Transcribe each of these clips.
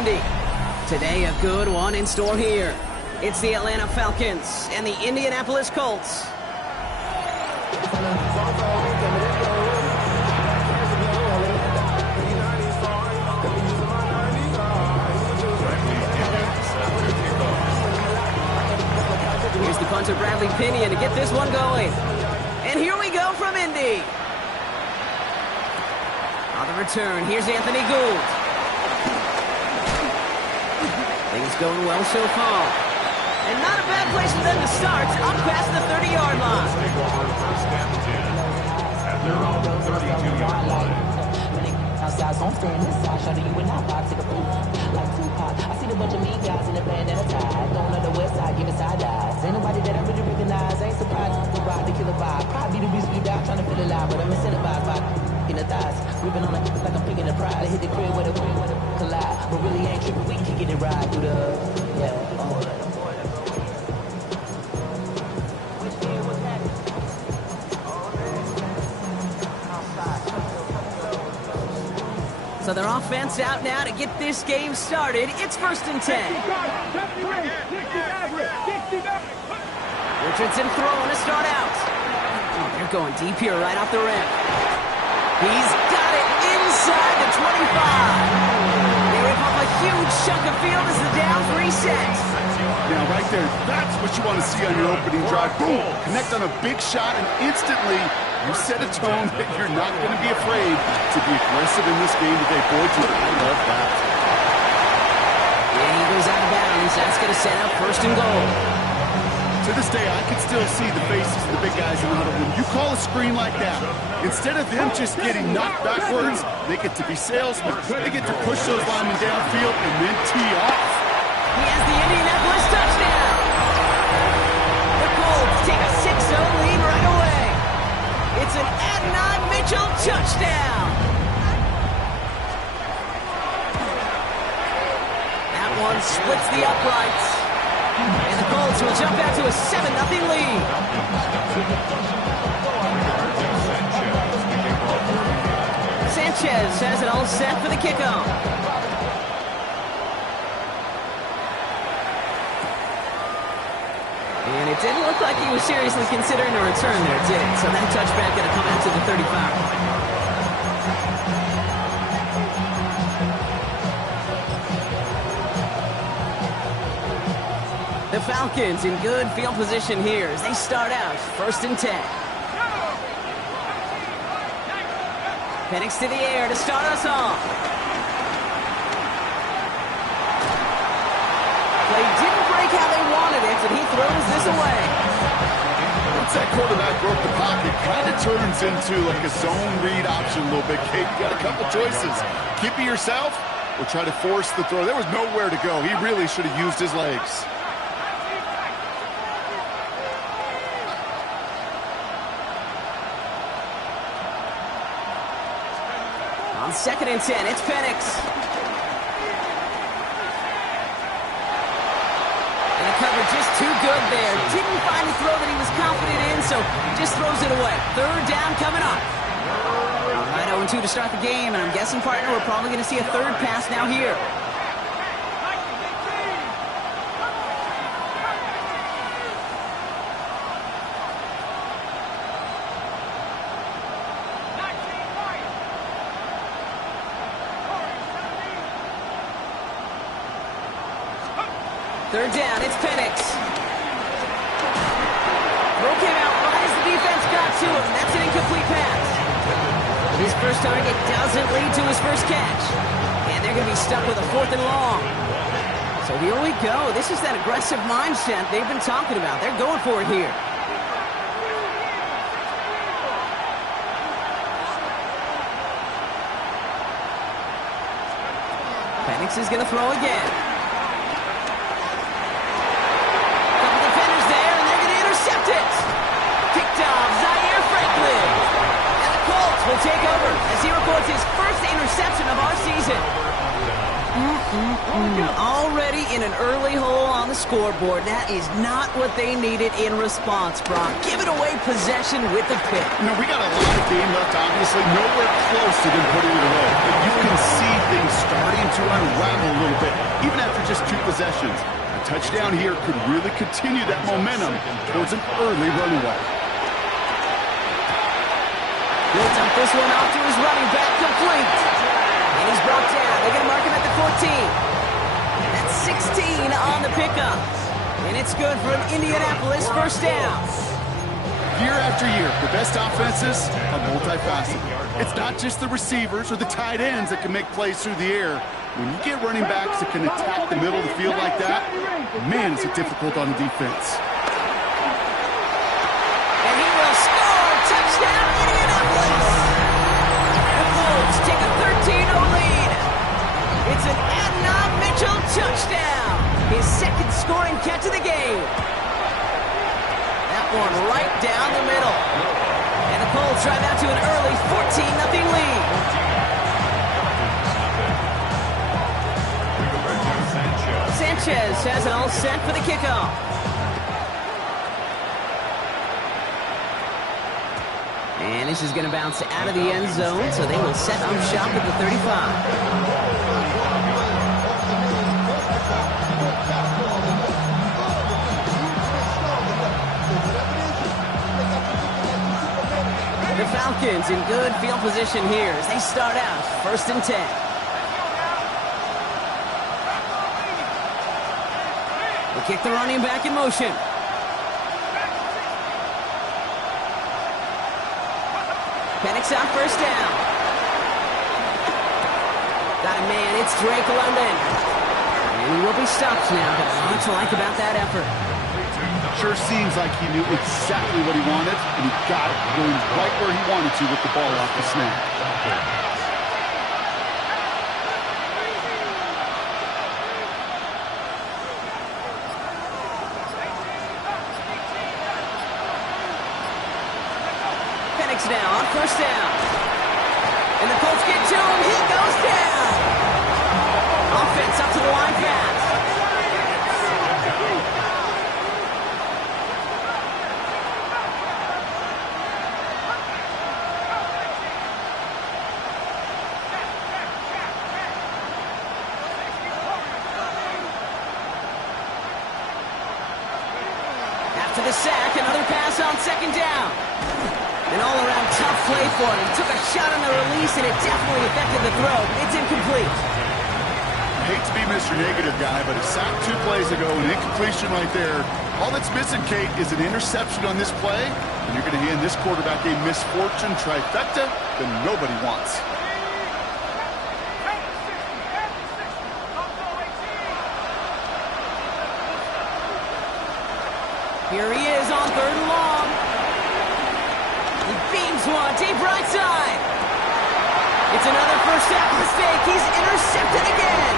Indy. Today, a good one in store here. It's the Atlanta Falcons and the Indianapolis Colts. Here's the punter, Bradley Pinion, to get this one going. And here we go from Indy. On the return, here's Anthony Gould. Things going well so far. And not a bad place for them to start, up past the 30-yard line. At their own 32-yard line. Outside, so I'm staying inside. Shout to you and I pop, take a poop like Tupac. I see the bunch of mean guys in the band and a tie. Going on the west side, giving side eyes. Ain't nobody that I really recognize. Ain't surprised to ride the killer vibe. Probably the reason we die, trying to feel alive, but I'm incentivized by in the thighs. Gripping on it like I'm picking the pride. I hit the crib with a collide, but really ain't tripping. We can get it right through the So their offense out now to get this game started. It's 1st and 10. Richardson throwing to start out. Oh, they're going deep here right off the rim. He's got it inside the 25. They rip off a huge chunk of field as the down resets. Now, right there, that's what you want to see on your opening drive. Boom! Connect on a big shot, and instantly you set a tone that you're not going to be afraid to be aggressive in this game today. Boy, I love that. And he goes out of bounds. That's going to set up 1st and goal. To this day, I can still see the faces of the big guys in the huddle. When you call a screen like that, instead of them just getting knocked backwards, they get to be salesmen. They get to push those linemen downfield and then tee off. He has the Indianapolis touchdown. The Colts take a 6-0 lead right away. It's an Adnan Mitchell touchdown. That one splits the uprights. And the Colts will jump out to a 7-0 lead. Sanchez has it all set for the kickoff. And it didn't look like he was seriously considering a return there, did it? So that touchback going to come out to the 35. The Falcons in good field position here as they start out 1st and 10. Penix to the air to start us off. Play didn't break how they wanted it, and he throws this away. Once that quarterback broke the pocket, kind of turns into like a zone read option a little bit. Kate, got a couple choices. Keep it yourself or try to force the throw. There was nowhere to go. He really should have used his legs. On 2nd and 10, it's Penix. And the coverage just too good there. Didn't find the throw that he was confident in, so just throws it away. 3rd down coming up. All right, 0-2 to start the game, and I'm guessing, partner, we're probably going to see a 3rd pass now here. Third down, it's Penix. Throw came out right as the defense got to him. That's an incomplete pass. His first target doesn't lead to his first catch. And they're going to be stuck with a 4th and long. So here we go. This is that aggressive mindset they've been talking about. They're going for it here. Penix is going to throw again. Will take over as he records his first interception of our season. Already in an early hole on the scoreboard. That is not what they needed in response, Brock. Give it away possession with the pick. You know, we got a lot of game left, obviously. Nowhere close to them putting it away. But you can see things starting to unravel a little bit, even after just 2 possessions. A touchdown here could really continue that momentum towards an early runaway. He'll dump this one off to his running back, complete. And he's brought down. They're going to mark him at the 14. That's 16 on the pickup. And it's good for an Indianapolis first down. Year after year, the best offenses are multifaceted. It's not just the receivers or the tight ends that can make plays through the air. When you get running backs that can attack the middle of the field like that, man, is it difficult on the defense. And he will score. Touchdown, Indianapolis. The Colts take a 13-0 lead. It's an Adnan Mitchell touchdown. His second scoring catch of the game. That one right down the middle. And the Colts drive out to an early 14-0 lead. Sanchez has it all set for the kickoff. And this is going to bounce out of the end zone, so they will set up shop at the 35. The Falcons in good field position here as they start out 1st and 10. They kick the running back in motion. Penix on 1st down. Got a man, it's Drake London. And he will be stopped now, but lots to like about that effort. Sure seems like he knew exactly what he wanted, and he got it going right where he wanted to with the ball off the snap. Penix now on 1st down. And the Colts get to him. He goes down. Offense up to the line fast. After the sack, another pass on 2nd down. An all-around tough play for him. He took a shot on the release, and it definitely affected the throw. It's incomplete. Hate to be Mr. Negative guy, but a sack 2 plays ago, an incompletion right there. All that's missing, Kate, is an interception on this play, and you're going to hand this quarterback a misfortune trifecta that nobody wants. Here he is on 3rd and long. He beams one deep right side. It's another first half mistake. He's intercepted again.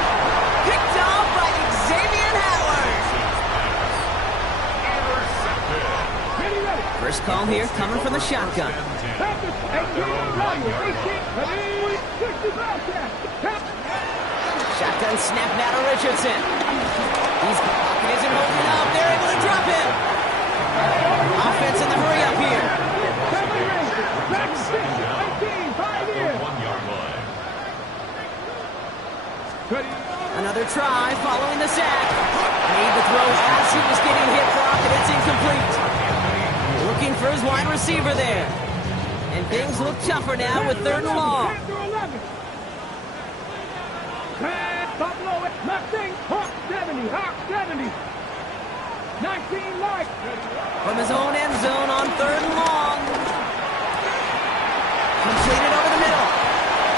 Picked off by Xavier Howard. First call here coming from the shotgun. Shotgun snap now to Richardson. His pocket isn't holding up. They're able to drop him. Offense in the hurry up here. Another try following the sack. Made the throw as he was getting hit, Brock, and it's incomplete. Looking for his wide receiver there. And things look tougher now with 3rd and long. From his own end zone on 3rd and long. Completed over the middle.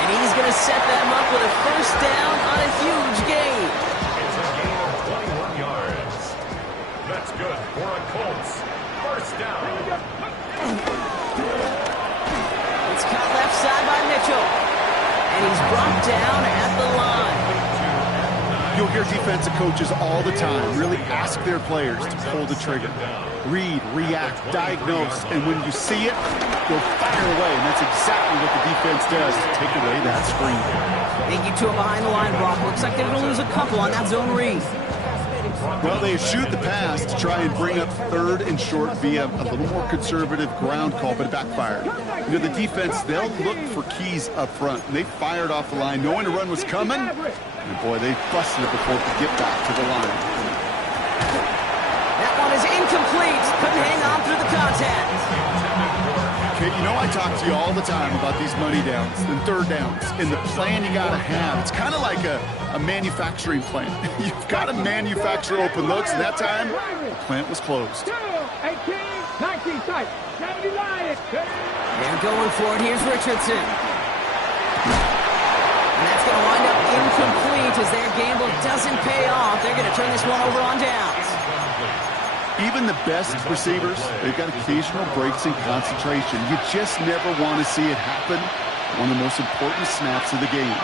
And he's going to set them up with a first down on a huge gain. It's a gain of 21 yards. That's good for a Colts. First down. It's caught left side by Mitchell. And he's brought down at the line. You'll hear defensive coaches all the time really ask their players to pull the trigger. Read, react, diagnose, and when you see it, go fire away. And that's exactly what the defense does to take away that screen. Thank you to him behind the line, Brock. Looks like they're going to lose a couple on that zone read. Well, they shoot the pass to try and bring up third and short via a little more conservative ground call, but it backfired. You know, the defense, they'll look for keys up front. And they fired off the line knowing a run was coming. And boy, they busted it before it could get back to the line. That one is incomplete. Couldn't hang on through the contact. Okay, you know I talk to you all the time about these money downs and third downs and the plan you got to have. It's kind of like a manufacturing plant. You've got to manufacture open looks, and that time, the plant was closed. 18, 19 tight. 70 line. They're going for it. Here's Richardson. And that's going to wind up incomplete as their gamble doesn't pay off. They're going to turn this one over on downs. Even the best receivers, they've got occasional breaks in concentration. You just never want to see it happen. One of the most important snaps of the game.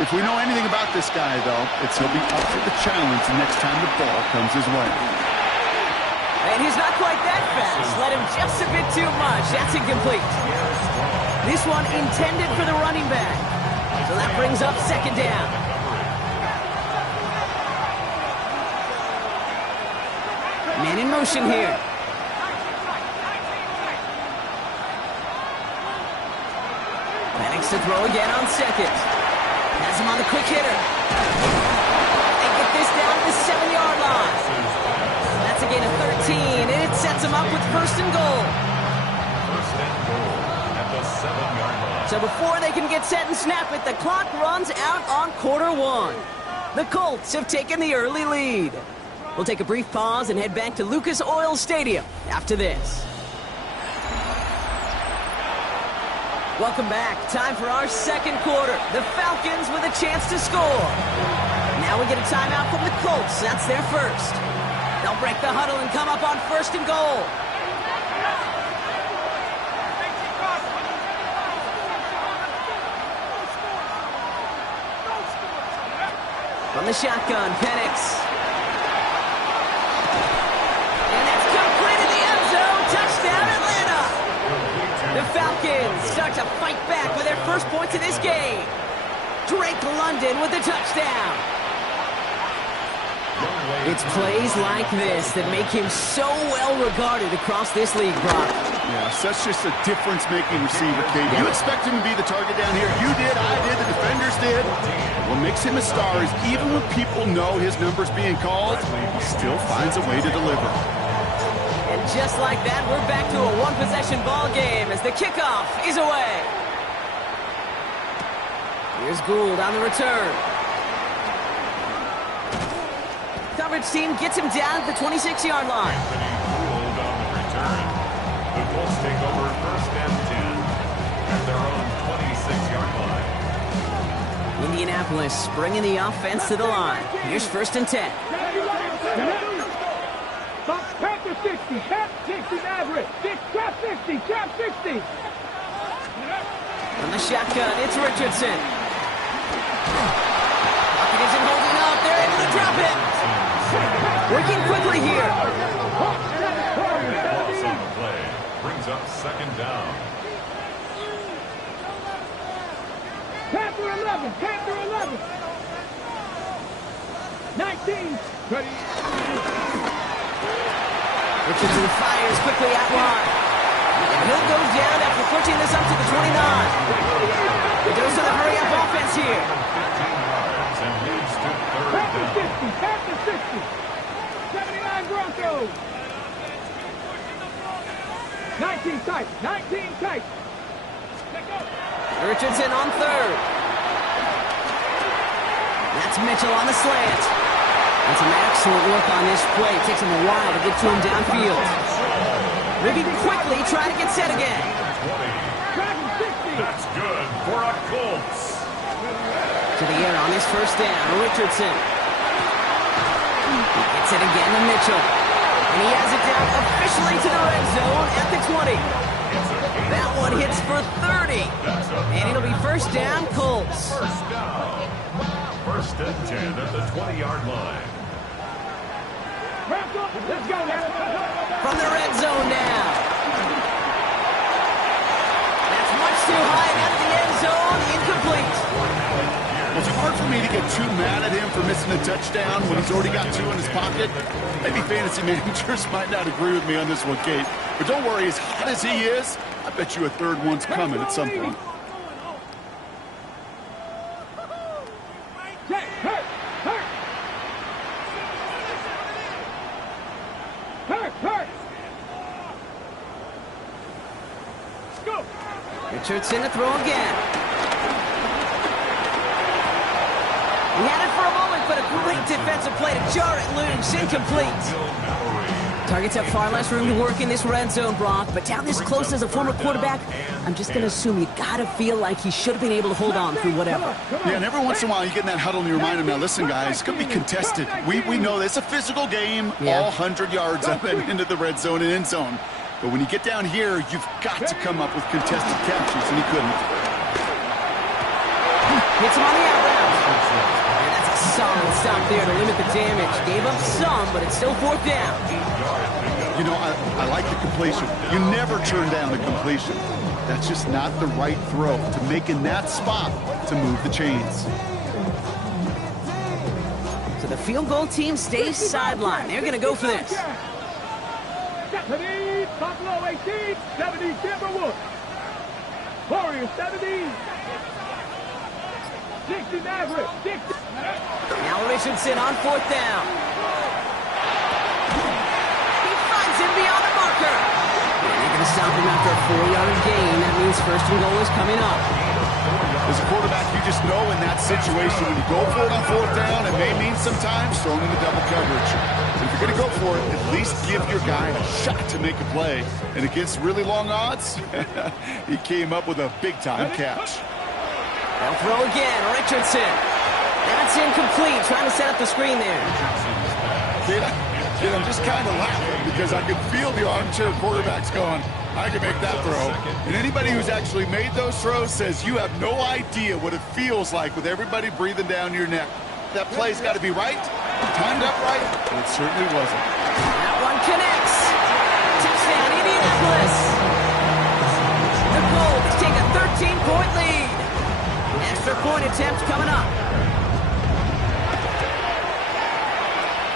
If we know anything about this guy, though, it's he'll be up for the challenge the next time the ball comes his way. And he's not quite that fast. Let him just a bit too much. That's incomplete. This one intended for the running back. So that brings up second down. Man in motion here. Penix to throw again on second. Has him on the quick hitter. They get this down to the 7-yard line. That's a gain of 13, and it sets him up with first and goal. First and goal at the 7-yard line. So before they can get set and snap it, the clock runs out on quarter one. The Colts have taken the early lead. We'll take a brief pause and head back to Lucas Oil Stadium after this. Welcome back. Time for our second quarter. The Falcons with a chance to score. Now we get a timeout from the Colts. That's their first. They'll break the huddle and come up on first and goal. From the shotgun, Penix. The Falcons start to fight back with their first points of this game. Drake London with the touchdown. It's plays like this that make him so well regarded across this league, Brock. Yeah, such just a difference-making receiver, Kate. You expect him to be the target down here. You did, I did, the defenders did. What makes him a star is even when people know his number's being called, he still finds a way to deliver. And just like that, we're back to a one-possession ball game as the kickoff is away. Here's Gould on the return. Coverage team gets him down at the 26-yard line. Gould on the return. The Colts take over first and 10 at their own 26-yard line. Indianapolis bringing the offense to the line. Here's first and 10. Tap to 60, tap 60, average. Trap 60, trap 60. From the shotgun, it's Richardson. Pocket isn't holding up. They're able to drop it. Working quickly here. Loss on the play brings up second down. Tap to 11, tap to 11. 19, ready. Richardson fires quickly out wide. And he'll go down after pushing this up to the 29. He goes to the hurry-up offense here. 15 yards and leads to third Tap to down. 60, tap to 60. 79 Broncos. 19 tight, 19 tight. Richardson on third. That's Mitchell on the slant. And some excellent work on this play. It takes him a while to get to him downfield. Maybe quickly try to get set again. 20. That's good for a Colts. To the air on his first down, Richardson. He gets it again to Mitchell. And he has it down officially to the red zone at the 20. That one hits for 30. And it'll be first down, Colts. First down. First and 10 at the 20-yard line. Let's go. From the red zone now. That's much too high and out of the end zone. Incomplete. Well, it's hard for me to get too mad at him for missing a touchdown when he's already got 2 in his pocket. Maybe fantasy managers might not agree with me on this one, Kate. But don't worry, as hot as he is, I bet you a third one's coming at some point. Richardson to throw again. He had it for a moment, but a great defensive play to jar it loose. Incomplete. Targets have far less room to work in this red zone, Brock, but down this close as a former quarterback, I'm just going to assume you got to feel like he should have been able to hold on through whatever. Yeah, and every once in a while you get in that huddle and you remind him, now listen, guys, it's going to be contested. We know this. It's a physical game, all 100 yards up and into the red zone and end zone. But when you get down here, you've got to come up with contested catches, and he couldn't. Hits him on the out route. And that's a solid stop there to limit the damage. Gave up some, but it's still 4th down. You know, I like the completion. You never turn down a completion. That's just not the right throw to make in that spot to move the chains. So the field goal team stays sidelined. They're going to go for this. 70, Buffalo 18, 70, Timberwolves. Warriors 70, 60 Mavericks, 60. Now Richardson on 4th down. He finds him beyond the marker. And they're going to stop him after a 4-yard gain. That means 1st and goal is coming up. As a quarterback, you just know in that situation when you go for it on 4th down, it may mean sometimes throwing in the double coverage. But if you're going to go for it, at least give your guy a shot to make a play. And against really long odds, he came up with a big-time catch. They'll throw again. Richardson. That's incomplete. Trying to set up the screen there. I'm just kind of laughing because I can feel the armchair quarterbacks going, I can make that throw. And anybody who's actually made those throws says you have no idea what it feels like with everybody breathing down your neck. That play's got to be right, timed up right, and it certainly wasn't. That one connects. Touchdown, Indianapolis. The Colts take a 13-point lead. Extra point attempt coming up.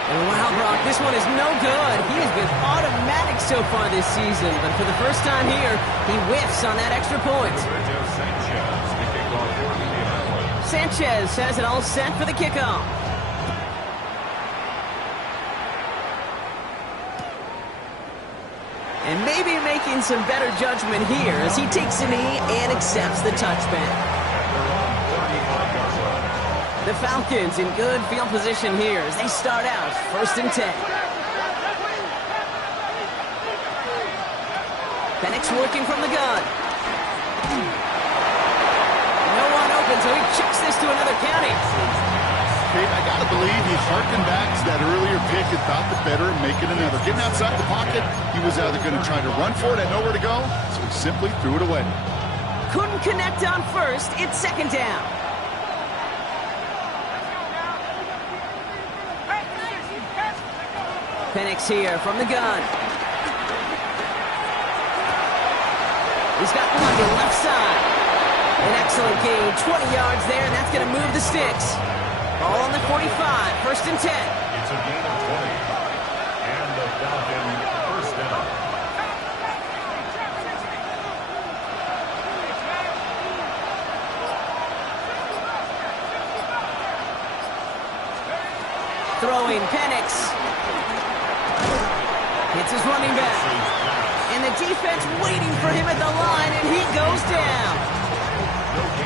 And wow, Brock, this one is no good. He has been automatic so far this season, but for the first time here, he whiffs on that extra point. Sanchez has it all set for the kickoff. And maybe making some better judgment here as he takes a knee and accepts the touchback. The Falcons in good field position here as they start out 1st and 10. Penix working from the gun. No one open, so he chucks this to another county. Kate, I got to believe he harkened back to that earlier pick and thought the better and make it another. Getting outside the pocket, he was either going to try to run for it, had nowhere to go, so he simply threw it away. Couldn't connect on 1st. It's 2nd down. Penix here from the gun. He's got one to the left side. An excellent gain, 20 yards there, and that's going to move the sticks. Ball on the 45, 1st and 10. It's a gain of 20. And the Falcon 1st down. Throwing Penix. Hits his running back. And the defense waiting for him at the line, and he goes down.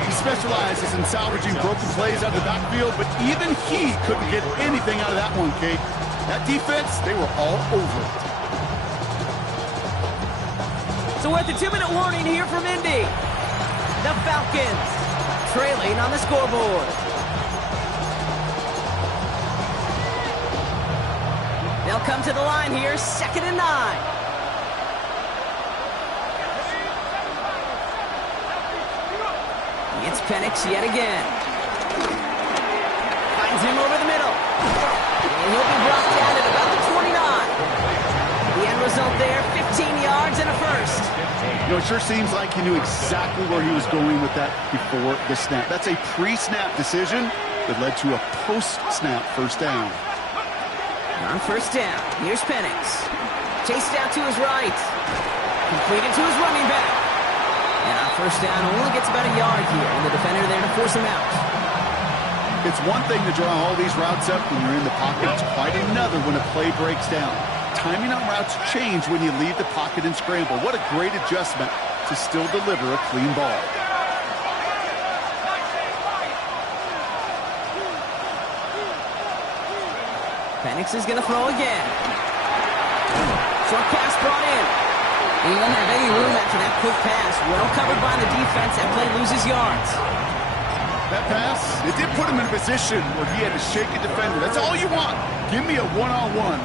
He specializes in salvaging broken plays out of the backfield, but even he couldn't get anything out of that one, Kate. That defense, they were all over it. So we're at the 2-minute warning here from Indy. The Falcons trailing on the scoreboard. They'll come to the line here, 2nd and 9. It's Penix yet again. Sends him over the middle. And he'll be brought down at about the 29. The end result there, 15 yards and a first. You know, it sure seems like he knew exactly where he was going with that before the snap. That's a pre-snap decision that led to a post-snap first down. On first down, here's Penix. Chased out to his right. Completed to his running back. And on first down, only gets about a yard here, and the defender there to force him out. It's one thing to draw all these routes up when you're in the pocket. It's quite another when a play breaks down. Timing on routes change when you leave the pocket and scramble. What a great adjustment to still deliver a clean ball. Penix is going to throw again. Short pass brought in. He won't have any room after that quick pass. Well covered by the defense. That play loses yards. That pass, it did put him in a position where he had to shake a defender. That's all you want. Give me a one-on-one.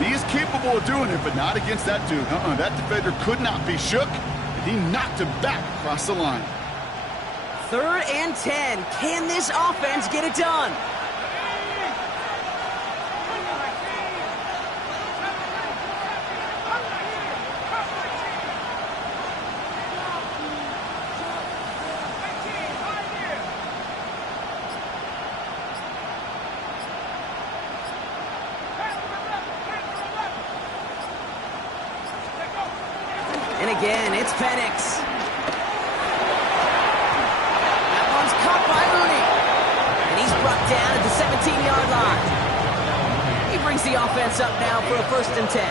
He is capable of doing it, but not against that dude. That defender could not be shook, and he knocked him back across the line. 3rd and 10. Can this offense get it done? And again, it's Penix. That one's caught by Rooney. And he's brought down at the 17-yard line. He brings the offense up now for a 1st and 10.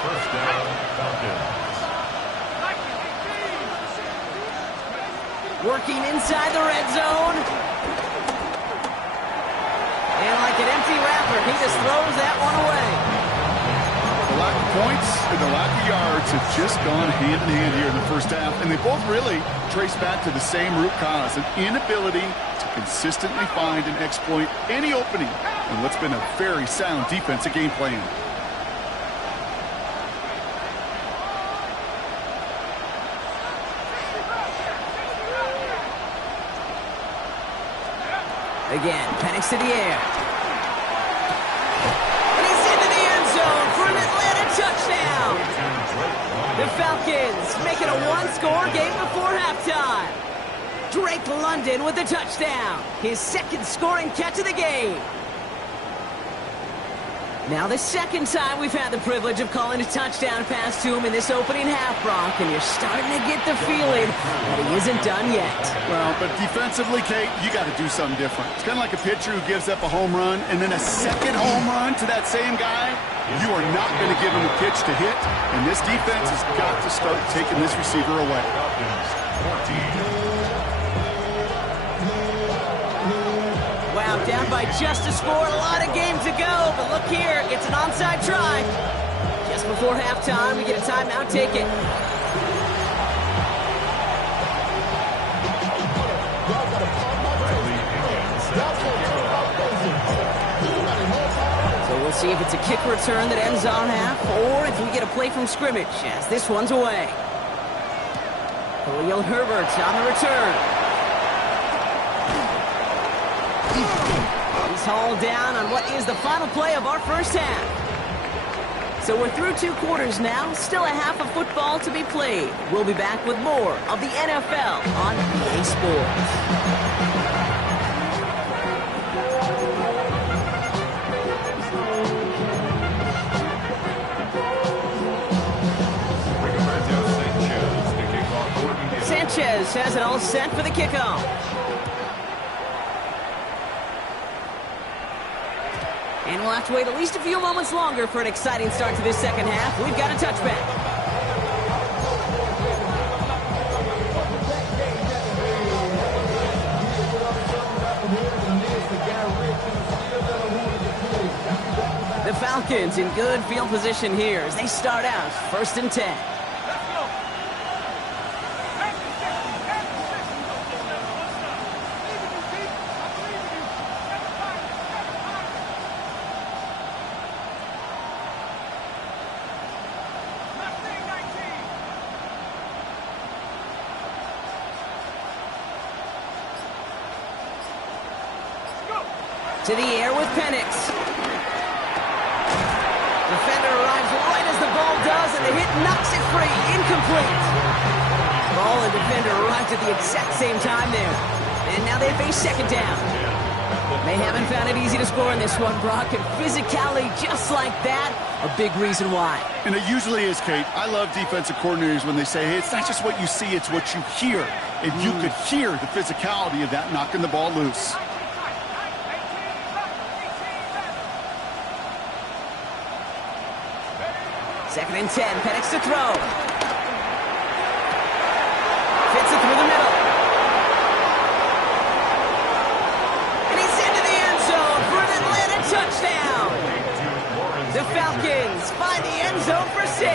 First down, Falcons. Working inside the red zone. And like an empty wrapper, he just throws that one away. The lack of points and the lack of yards have just gone hand in hand here in the first half, and they both really trace back to the same root cause, an inability to consistently find and exploit any opening in what's been a very sound defensive game plan. Again, Penix to the air. And he's into the end zone for an Atlanta touchdown. The Falcons make it a one-score game before halftime. Drake London with the touchdown. His 2nd scoring catch of the game. Now the 2nd time we've had the privilege of calling a touchdown pass to him in this opening half, Brock, and you're starting to get the feeling that he isn't done yet. Well, but defensively, Kate, you got to do something different. It's kind of like a pitcher who gives up a home run and then a 2nd home run to that same guy. You are not going to give him a pitch to hit, and this defense has got to start taking this receiver away. Falcons 14. Wow, down by just a score, a lot of game to go, but look here, it's an onside try. Just before halftime, we get a timeout taken. So we'll see if it's a kick return that ends on half, or if we get a play from scrimmage, as this one's away. Khalil Herbert on the return. He's hauled down on what is the final play of our first half. So we're through 2 quarters now, still a half of football to be played. We'll be back with more of the NFL on EA Sports. Sanchez has it all set for the kickoff. And we'll have to wait at least a few moments longer for an exciting start to this 2nd half. We've got a touchback. The Falcons in good field position here as they start out 1st and 10. To the air with Penix. Defender arrives right as the ball does, and the hit knocks it free. Incomplete. Ball and defender arrived at the exact same time there. And now they face second down. They haven't found it easy to score in this one, Brock, and physicality just like that, a big reason why. And it usually is, Kate. I love defensive coordinators when they say, hey, it's not just what you see, it's what you hear. And you could hear the physicality of that knocking the ball loose. Second and 10, Penix to throw. Fits it through the middle. And he's into the end zone for an Atlanta touchdown. The Falcons find the end zone for 6.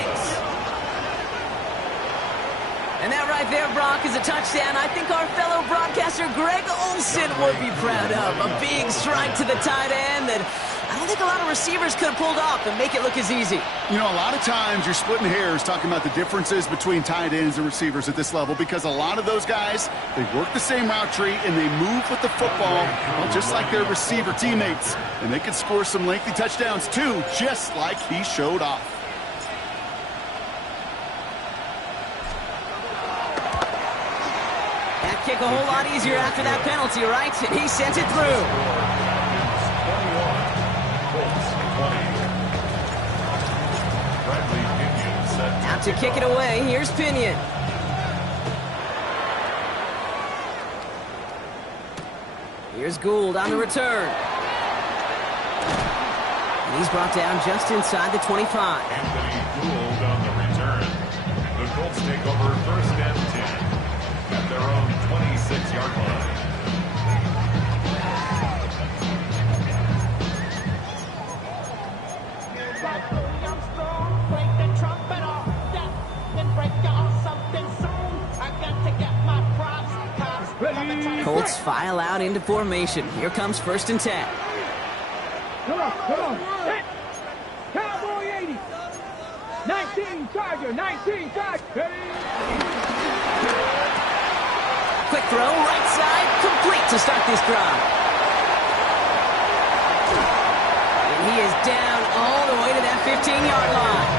And that right there, Brock, is a touchdown I think our fellow broadcaster Greg Olsen would be proud of. A big strike to the tight end that I don't think a lot of receivers could have pulled off and make it look as easy. You know, a lot of times you're splitting hairs talking about the differences between tight ends and receivers at this level because a lot of those guys, they work the same route tree and they move with the football, well, just like their receiver teammates. And they can score some lengthy touchdowns too, just like he showed off. That kick a whole lot easier after that penalty, right? And he sent it through. Out to kick it away, here's Pinion. Here's Gould on the return. And he's brought down just inside the 25. Anthony Gould on the return. The Colts take over first and 10 at their own 26-yard line. Colts file out into formation. Here comes first and 10. Come on. Hit. Cowboy 80. 19 Charger, 19 Charger. Quick throw, right side, complete to start this drive. And he is down all the way to that 15-yard line.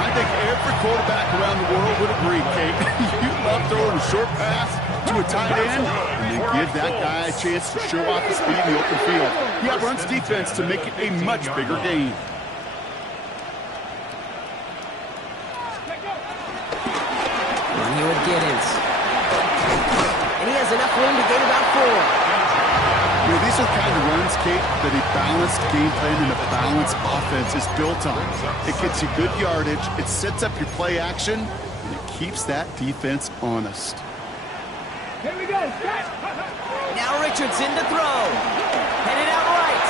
I think every quarterback around the world would agree, Kate. You love throwing a short pass to a tight end and then give that guy a chance to show off his speed in the open field. He outruns defense to make it a much bigger gain. And here with Giddens. And he has enough room to gain about 4. You know, these are the kind of runs, Kate, that a balanced game plan and a balanced offense is built on. It gets you good yardage, it sets up your play action, and it keeps that defense honest. Here we go. Now Richardson to throw. Headed out right.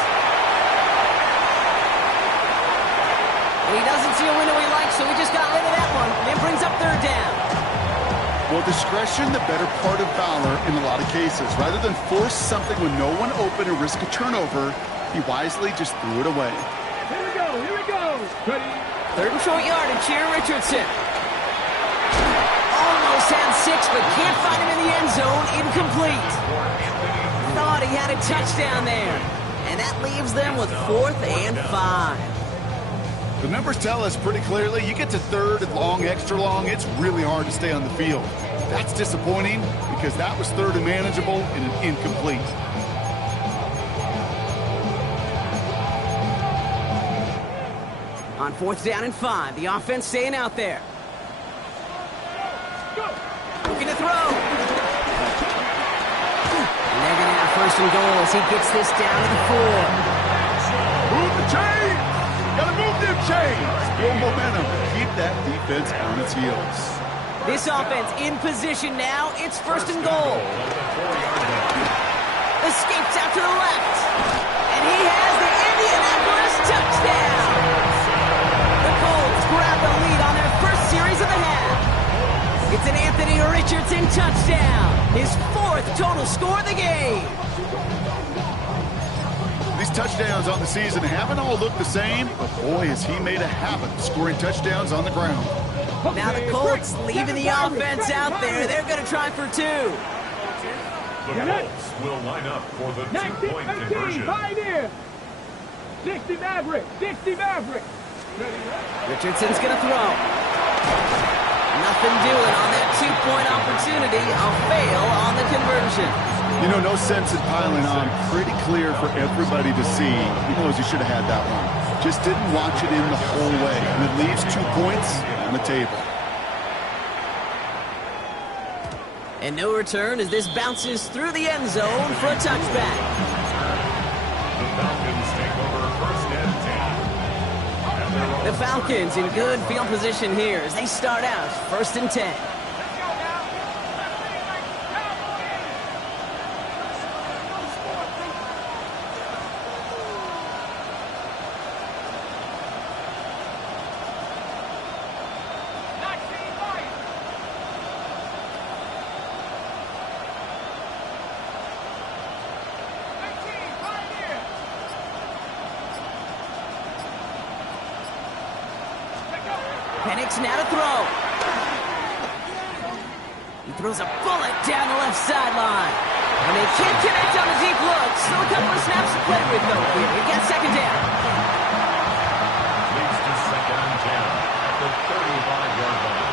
And he doesn't see a window he likes, so he just got rid of that one. And brings up third down. Well, discretion, the better part of valor in a lot of cases. Rather than force something with no one open and risk a turnover, he wisely just threw it away. Here we go. Ready? Third and short yardage here, Richardson. Almost had 6, but can't find him in the end zone. Incomplete. Thought he had a touchdown there. And that leaves them with 4th and 5. The numbers tell us pretty clearly, you get to third and long, extra long, it's really hard to stay on the field. That's disappointing because that was third and manageable and an incomplete. On 4th down and 5, the offense staying out there. Looking to throw. And they're going to have first and goal as he gets this down to the 4. Move the chains! Gotta move them chains! Build momentum. Keep that defense on its heels. This offense in position now. It's first and goal. Escapes out to the left. And he has the Indianapolis touchdown. The Colts grab the lead on their first series of the half. It's an Anthony Richardson touchdown. His 4th total score of the game. These touchdowns on the season haven't all looked the same, but boy, has he made a habit of scoring touchdowns on the ground. Now the Colts leaving the offense out there. They're going to try for 2. The The Colts will line up for the two-point conversion. Pioneer. 60 Maverick. 60 Maverick. Richardson's going to throw. Nothing doing on that two-point opportunity. A fail on the conversion. You know, no sense in piling on. Pretty clear for everybody to see. He knows he should have had that one. Just didn't watch it in the whole way. And it leaves 2 points on the table. And no return as this bounces through the end zone for a touchback. The Falcons take over first and 10. The Falcons in good field position here as they start out first and 10. Penix now to throw. He throws a bullet down the left sideline. And they can't connect on the deep look. Still a couple of snaps to play with, though, here. We got second down. Leads to second and 10 at the 35-yard line.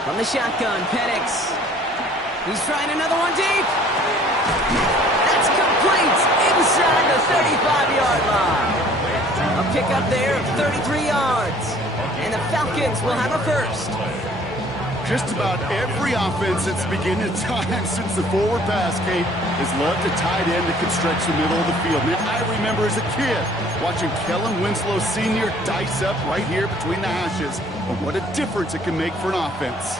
From the shotgun, Penix. He's trying another one deep. That's complete inside the 35-yard line. A pickup there of 33 yards. And the Falcons will have a first. Just about every offense that's beginning time since the forward pass, Kate, has loved a tight end that can stretch the middle of the field. Man, I remember as a kid watching Kellen Winslow Sr. dice up right here between the hashes. But what a difference it can make for an offense.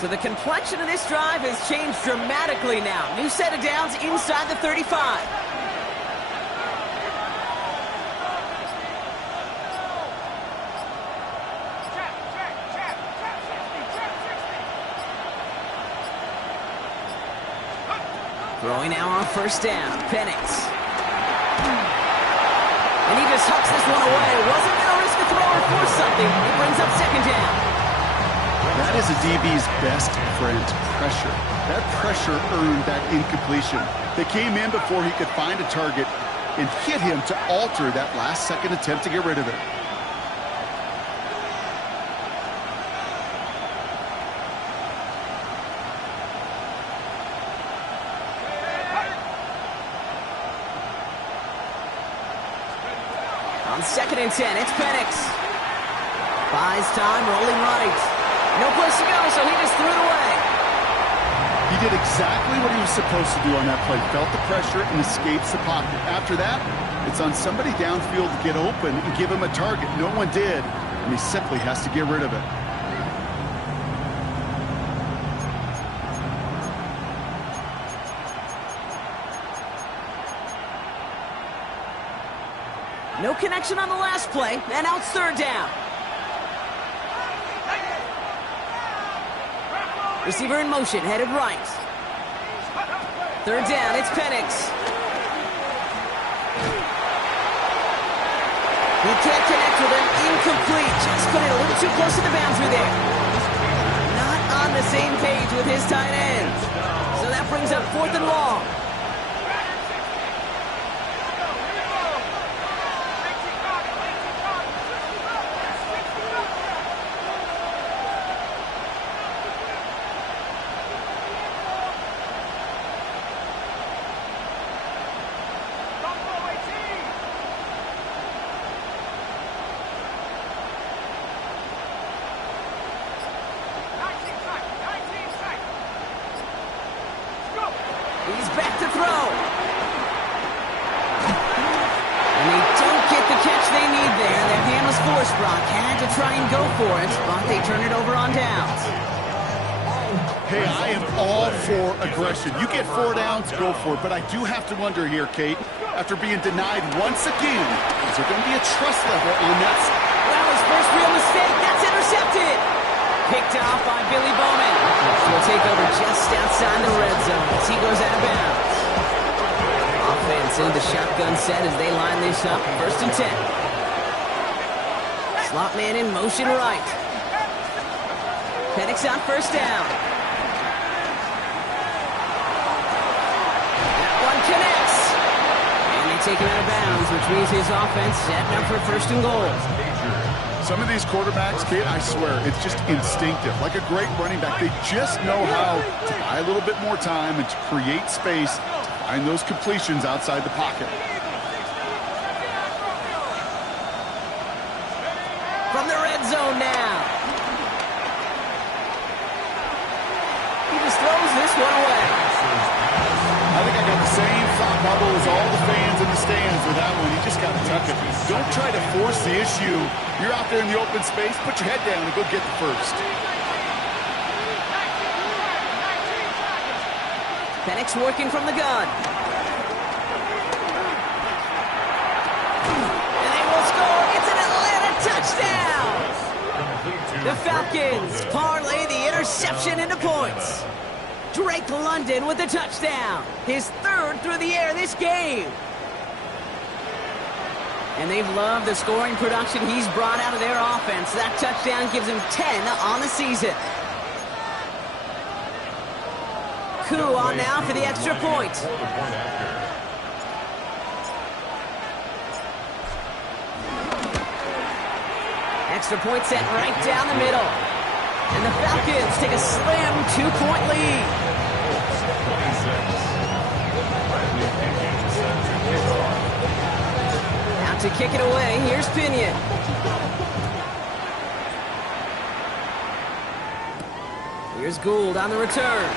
So the complexion of this drive has changed dramatically now. New set of downs inside the 35. Throwing now on first down, Penix. And he just hucks this one away. Wasn't going to risk a throw or force something. He brings up second down. That is a DB's best friend, pressure. That pressure earned that incompletion. They came in before he could find a target and hit him to alter that last-second attempt to get rid of it. On second and 10, it's Penix. Buys time, rolling right. No place to go, so he just threw it away. He did exactly what he was supposed to do on that play. Felt the pressure and escapes the pocket. After that, it's on somebody downfield to get open and give him a target. No one did, and he simply has to get rid of it. No connection on the last play, and now it's third down. Receiver in motion, headed right. Third down, it's Penix. He can't connect with him, incomplete. Just put it a little too close to the boundary there. Not on the same page with his tight end. So that brings up fourth and long. He's back to throw. And they don't get the catch they need there. Their hand was forced. Brock had to try and go for it, but they turn it over on downs. Hey, I am all for aggression. You get 4 downs, go for it. But I do have to wonder here, Kate, after being denied once again, is there going to be a trust level on that side? Well, his first real mistake, that's intercepted. Picked off by Billy Bowman. He'll take over just outside the red zone as he goes out of bounds. Offense in the shotgun set as they line this up. 1st and 10. Slot man in motion right. Penix on 1st down. That one connects. And they take him out of bounds, which means his offense setting up for 1st and goal. Some of these quarterbacks, Kate, I swear, it's just instinctive. Like a great running back, they just know how to buy a little bit more time and to create space to find those completions outside the pocket. From the red zone now. He just throws this one away. I think I got the same thought bubble as all the fans in the stands with that one. You just got to tuck it. Don't try to force the issue. You're out there in the open space, put your head down and go get the first. Penix working from the gun. And they will score. It's an Atlanta touchdown. The Falcons parlay the interception into points. Drake London with the touchdown. His 3rd through the air this game. And they've loved the scoring production he's brought out of their offense. That touchdown gives him 10 on the season. Koo on now for the extra point. Extra point set right down the middle. And the Falcons take a slim 2-point lead. Out to kick it away, here's Pinion. Here's Gould on the return.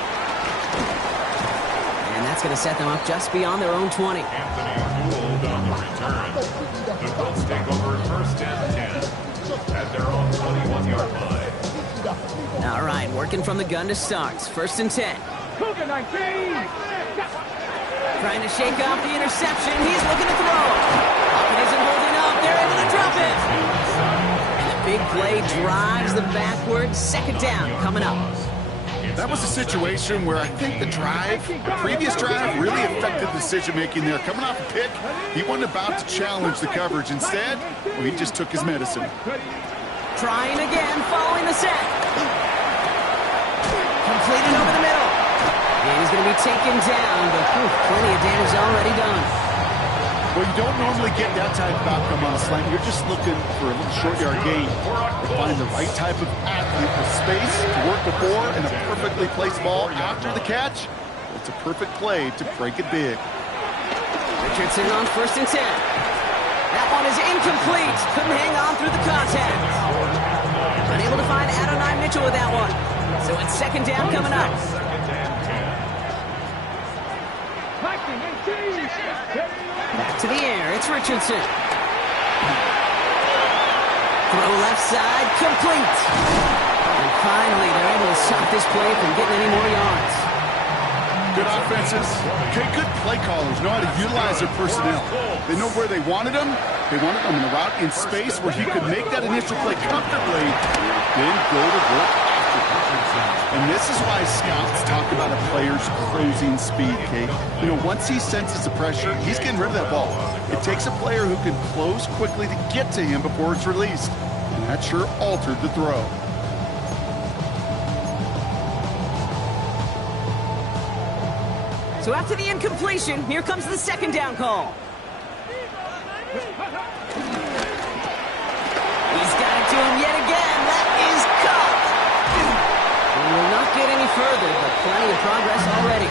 And that's going to set them up just beyond their own 20. Anthony Gould on the return. The Colts take over 1st and 10 at their own 21-yard line. All right, working from the gun to start. 1st and 10. Cougar 19. Trying to shake off the interception. He's looking to throw. It isn't holding up. They're able to drop it. And the big play drives them backwards. 2nd down coming up. That was a situation where I think the previous drive really affected the decision-making there. Coming off a pick, he wasn't about to challenge the coverage. Instead, well, he just took his medicine. Trying again, following the set. Completed over the middle. And he's going to be taken down, but plenty of damage already done. Well, you don't normally get that type of outcome on a slant. You're just looking for a little short yard gain. To find the right type of athlete with space to work before and a perfectly placed ball after the catch. It's a perfect play to break it big. Richardson on 1st and 10. That one is incomplete. Couldn't hang on through the contact. Unable to find Adonai Mitchell with that one. So it's 2nd down coming up. Back to the air. It's Richardson. Throw left side. Complete. And finally, they're able to stop this play from getting any more yards. Good offenses. Okay, good play callers know how to utilize their personnel. They know where they wanted him. They wanted him in a route in space where he could make that initial play comfortably, then go to work after. And this is why scouts talk about a player's closing speed, Kate. You know, once he senses the pressure, he's getting rid of that ball. It takes a player who can close quickly to get to him before it's released. And that sure altered the throw. So after the incompletion, here comes the 2nd down call. He's got it to him yet again. That is caught. And will not get any further, but plenty of progress already.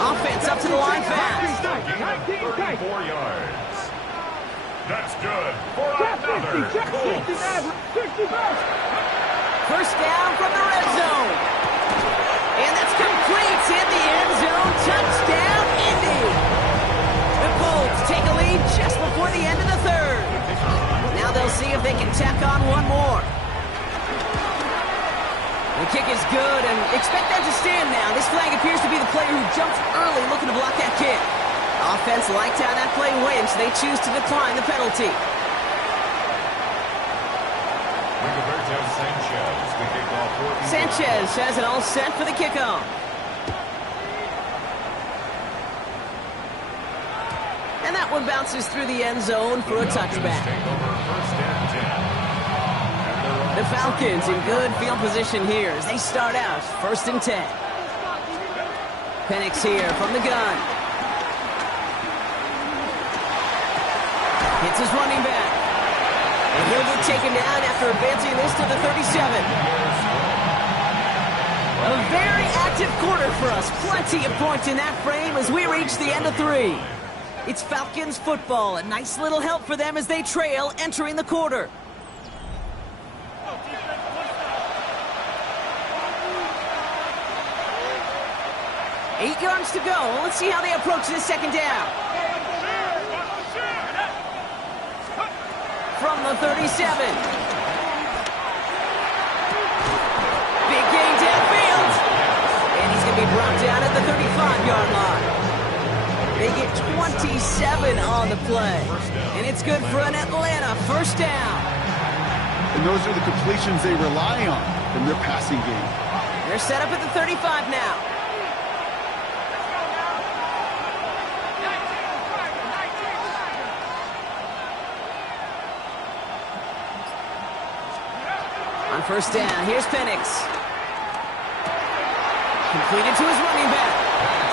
Offense up to the line fast. 34 yards. That's good for another Colts. 1st down from the red zone. And that's complete in the end zone. Touchdown, Indy. The Colts take a lead just before the end of the 3rd. Now they'll see if they can tack on one more. The kick is good, and expect that to stand now. This flag appears to be the player who jumped early looking to block that kick. Offense liked how that play went, so they choose to decline the penalty. Rigoberto Sanchez, the kickoff for the Sanchez has it all set for the kickoff. And that one bounces through the end zone for a touchback. Take over first and 10. The Falcons in good field position here as they start out first and 10. Penix here from the gun. Hits his running back. And he'll be taken down after advancing this to the 37. A very active quarter for us. Plenty of points in that frame as we reach the end of 3. It's Falcons football. A nice little help for them as they trail entering the quarter. Eight yards to go. Let's see how they approach this second down. From the 37. Big gain downfield. And he's going to be brought down at the 35-yard line. They get 27 on the play. And it's good for an Atlanta first down. And those are the completions they rely on from their passing game. They're set up at the 35 now. On first down, here's Penix. Completed to his running back.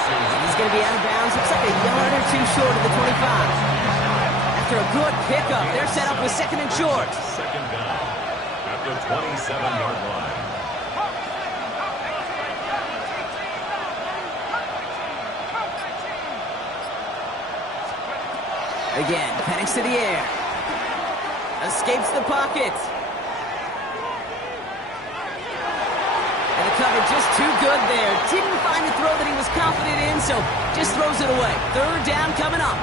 And he's going to be out of bounds. Looks like a yard or two short of the 25. After a good pickup, they're set up with second and short. Second down at the 27-yard line. Again, Penix to the air. Escapes the pocket. And the cover just too good there. Didn't find the throw that he was confident in, so just throws it away. Third down coming up.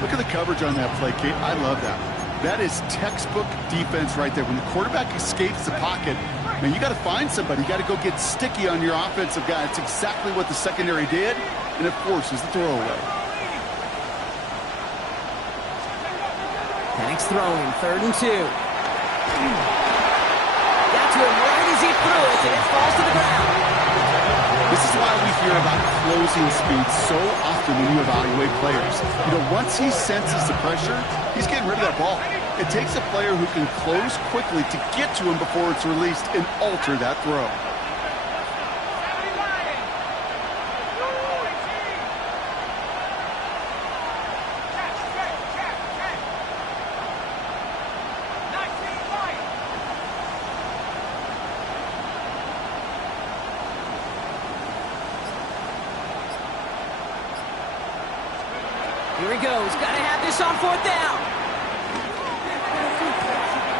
Look at the coverage on that play, Kate. I love that. That is textbook defense right there. When the quarterback escapes the pocket, man, you got to find somebody. You got to go get sticky on your offensive guy. It's exactly what the secondary did, and it forces the throwaway. Penix throwing, 3rd and 2. Got to him right as he threw it, and it falls to the ground. This is why we hear about closing speed so often when you evaluate players. You know, once he senses the pressure, he's getting rid of that ball. It takes a player who can close quickly to get to him before it's released and alter that throw. Here he goes. Got to have this on 4th down.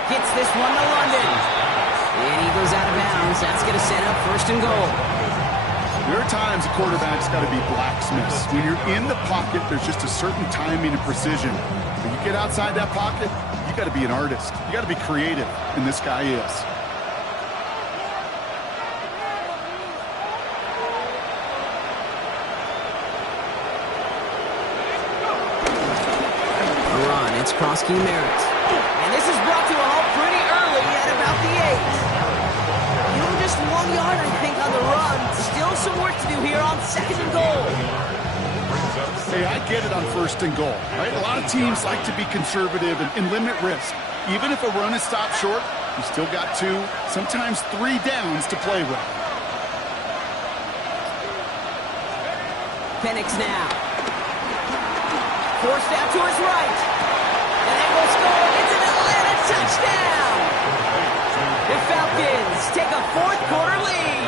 Gets this one to London. And he goes out of bounds. That's going to set up 1st and goal. There are times a quarterback's got to be blacksmiths. When you're in the pocket, there's just a certain timing and precision. When you get outside that pocket, you got to be an artist. You got to be creative, and this guy is. It's Krosky Merritt. And this is brought to a halt pretty early at about the 8. You know, just 1 yard, I think, on the run. Still some work to do here on 2nd and goal. Hey, I get it on 1st and goal, right? A lot of teams like to be conservative and limit risk. Even if a run is stopped short, you still got 2, sometimes 3 downs to play with. Penix now. Forced out to his right. And they will score. It's an Atlanta touchdown. The Falcons take a 4th quarter lead.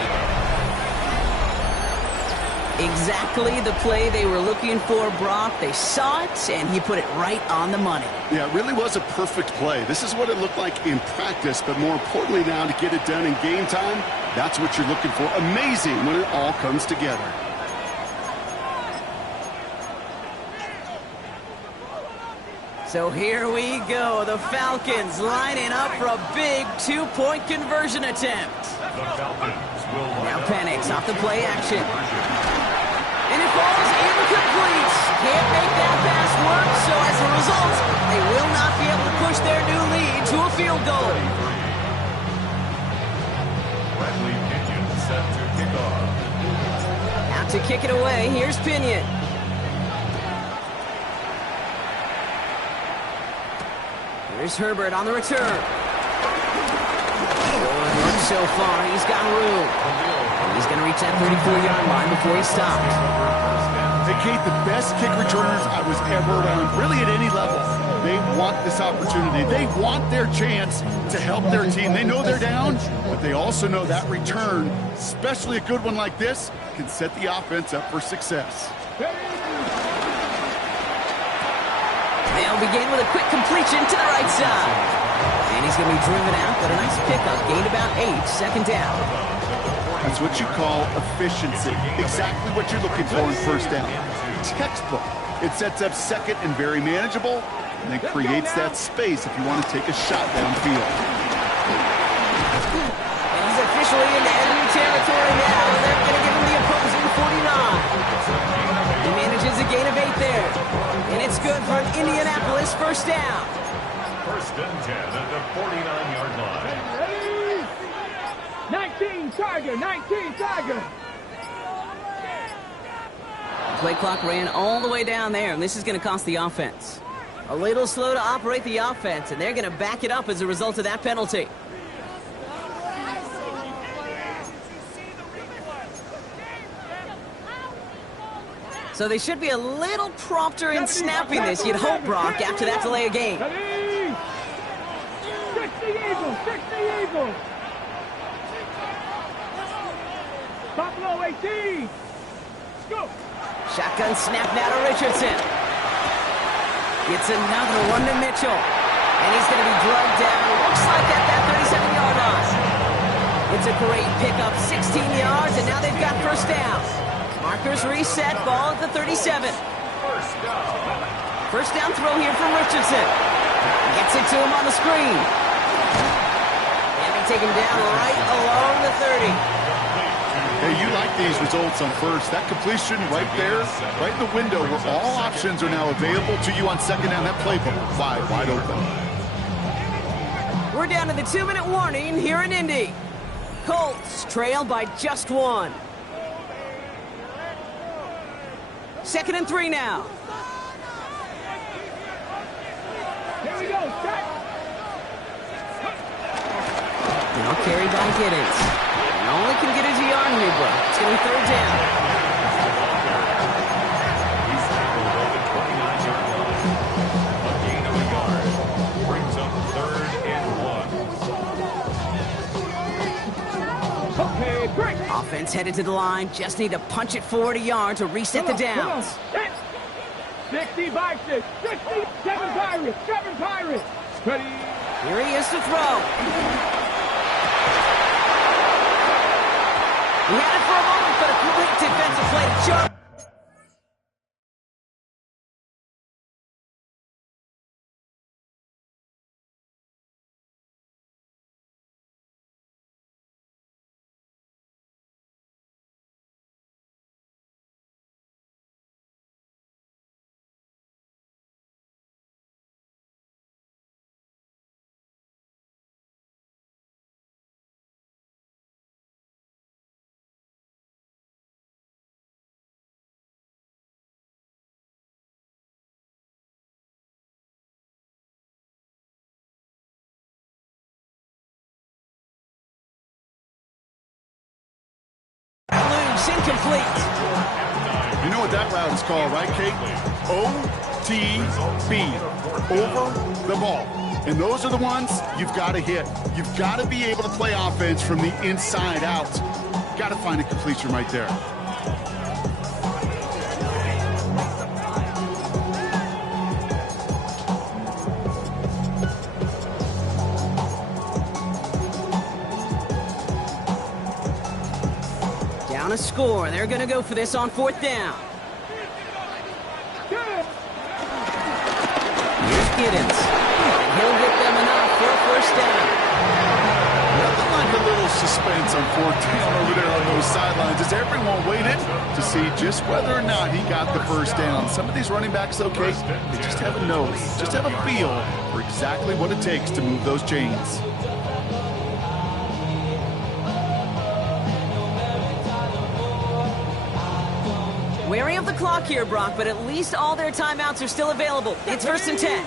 Exactly the play they were looking for, Brock. They saw it, and he put it right on the money. Yeah, it really was a perfect play. This is what it looked like in practice, but more importantly now to get it done in game time, that's what you're looking for. Amazing when it all comes together. So here we go. The Falcons lining up for a big 2-point conversion attempt. The Falcons will now Penix off the play action. And it falls incomplete. Can't make that pass work, so as a result, they will not be able to push their new lead to a field goal. to kick it away. Here's Pinion. Here's Herbert on the return. Good so far. He's got room. And he's going to reach that 34-yard line before he stops. Hey, Kate, the best kick returners I was ever around, really at any level. They want this opportunity. They want their chance to help their team. They know they're down, but they also know that return, especially a good one like this, can set the offense up for success. They'll begin with a quick completion to the right side. And he's going to be driven out, but a nice pickup. Gained about 8, second down. That's what you call efficiency. Exactly what you're looking for in first down. Textbook. It sets up second and very manageable, and then creates that space if you want to take a shot downfield. And he's officially in enemy territory now. They're going to give him the opposing 49. He manages a gain of 8 there. And it's good for an Indianapolis first down. First and 10 at the 49-yard line. 19 Tiger, 19 Tiger. Play clock ran all the way down there, and this is going to cost the offense. A little slow to operate the offense, and they're going to back it up as a result of that penalty. So they should be a little prompter in snapping this, you'd hope, Brock, after that delay of game. 60 Eagles, 60 Eagles. Buffalo 18. Go. Shotgun snap now to Richardson. Gets another one to Mitchell. And he's going to be drugged down. Looks like at that 37-yard line. It's a great pickup, 16 yards, and now they've got first down. Markers reset, ball at the 37. First down throw here from Richardson. Gets it to him on the screen. And they take him down right along the 30. Hey, you like these results on first. That completion right there, right in the window where all options are now available to you on second down. That playbook wide open. We're down to the 2-minute warning here in Indy. Colts trail by just 1. Second and 3 now. Here we go, set. Now carried by Giddens. And all he can get is a yard here, bro. It's going to be third down. He's tackled at the 29-yard line. A gain of a yard. Brings up third and 1. Okay, break. Offense headed to the line. Just need to punch it forward a yard to reset the downs. 60 by 6. 60. 7 Pirates. 7 Pirates. Ready. Here he is to throw. He had it for a moment, but a great defensive play to charge. Incomplete. You know what that route is called, right, Kate? OTB, over the ball. And those are the ones you've got to hit. You've got to be able to play offense from the inside out. Got to find a completion right there. A score. They're going to go for this on fourth down. Here's Giddens. He'll get them enough for a first down. Nothing like a little suspense on fourth down over there on those sidelines as everyone waited to see just whether or not he got the first down. Some of these running backs, okay, they just have a nose, just have a feel for exactly what it takes to move those chains. Wary of the clock here, Brock, but at least all their timeouts are still available. It's 1st and 10.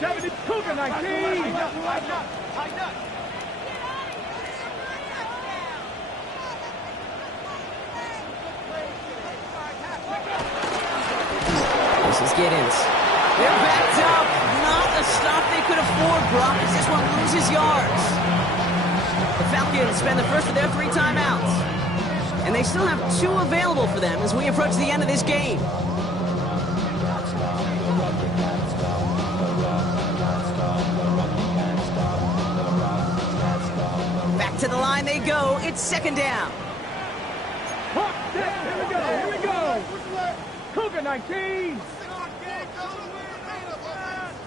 70, Cougar 19. This is Giddens. They're backed up. Not a stop they could afford, Brock, as this one loses yards. The Falcons spend the first of their 3 timeouts. And they still have 2 available for them as we approach the end of this game. Back to the line they go. It's 2nd down. Here we go. Cougar 19.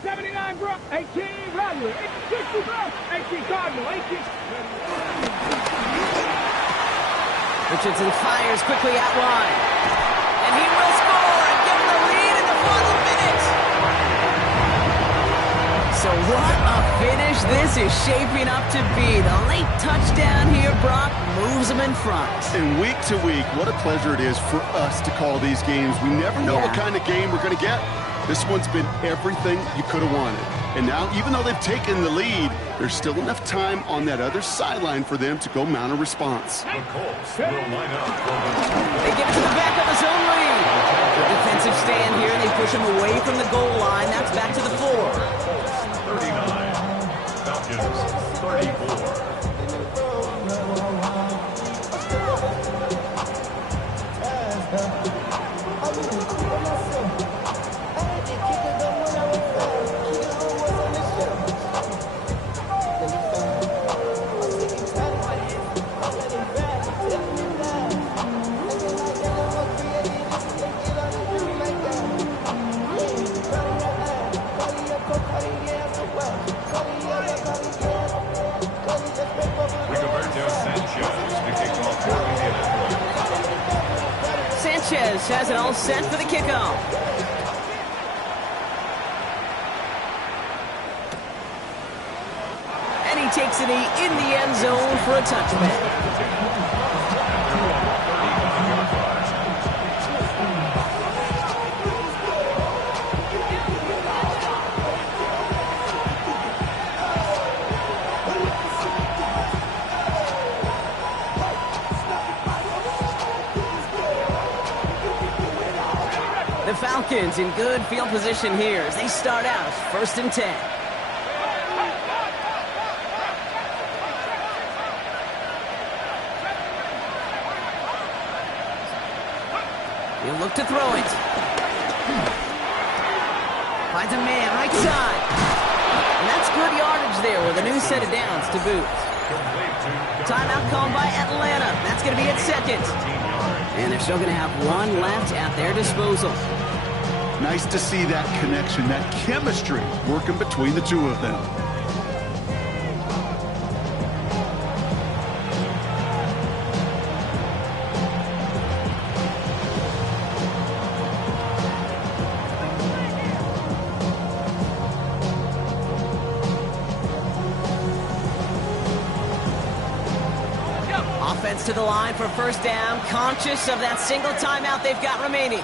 79 Brook, 18 Rodley, 60 Brook, 18 Cardinal, 18. Richardson fires quickly out wide. And he will score and give them the lead in the final minute. So what a finish this is shaping up to be. The late touchdown here, Brock, moves them in front. And week to week, what a pleasure it is for us to call these games. We never know what kind of game we're going to get. This one's been everything you could have wanted. And now, even though they've taken the lead, there's still enough time on that other sideline for them to go mount a response. The Colts will line up. They get it to the back of his own lead. The defensive stand here, and they push him away from the goal line. That's back to the 4. 39. Falcons 34. Sanchez has it all set for the kickoff. And he takes it in the end zone for a touchback. The Falcons in good field position here as they start out 1st and 10. He'll look to throw it. Finds a man right side. And that's good yardage there with a new set of downs to boot. Timeout called by Atlanta. That's going to be at 2nd. And they're still going to have 1 left at their disposal. Nice to see that connection, that chemistry working between the 2 of them. Offense to the line for 1st down, conscious of that single timeout they've got remaining.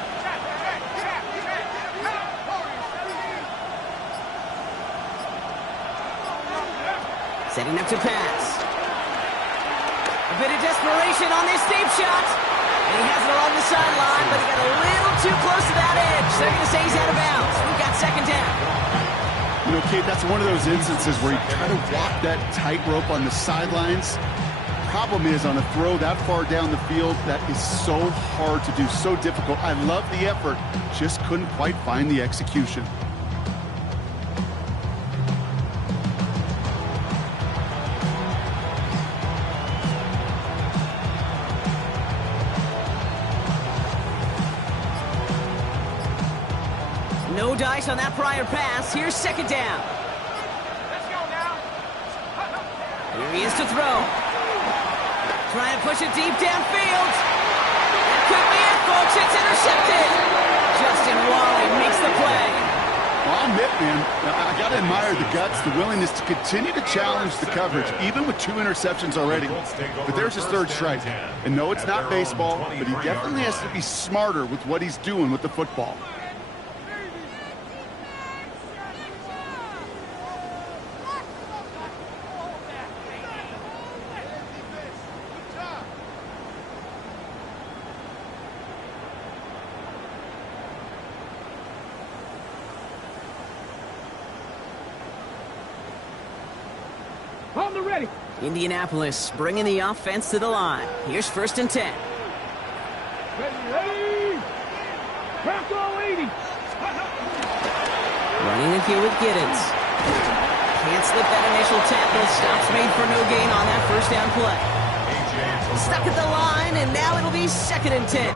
Setting up to pass. A bit of desperation on this deep shot. And he has it along the sideline, but he got a little too close to that edge. They're going to say he's out of bounds. We've got 2nd down. You know, Kate, that's one of those instances where you try to walk that tightrope on the sidelines. Problem is, on a throw that far down the field, that is so hard to do, so difficult. I love the effort, just couldn't quite find the execution. No dice on that prior pass. Here's 2nd down. Let's go now. Here he is to throw. Trying to push it deep downfield. That could be it, folks. It's intercepted. Justin Wally makes the play. Well, I'm admit, man, I got to admire the guts, the willingness to continue to challenge the coverage, even with 2 interceptions already. But there's his third strike. And no, it's not baseball, but he definitely has to be smarter with what he's doing with the football. On the ready. Indianapolis bringing the offense to the line. Here's 1st and 10. Ready. Tackle 80. Running it here with Giddens. Can't slip that initial tackle. Stops made for no gain on that 1st down play. Stuck at the line, and now it'll be 2nd and 10.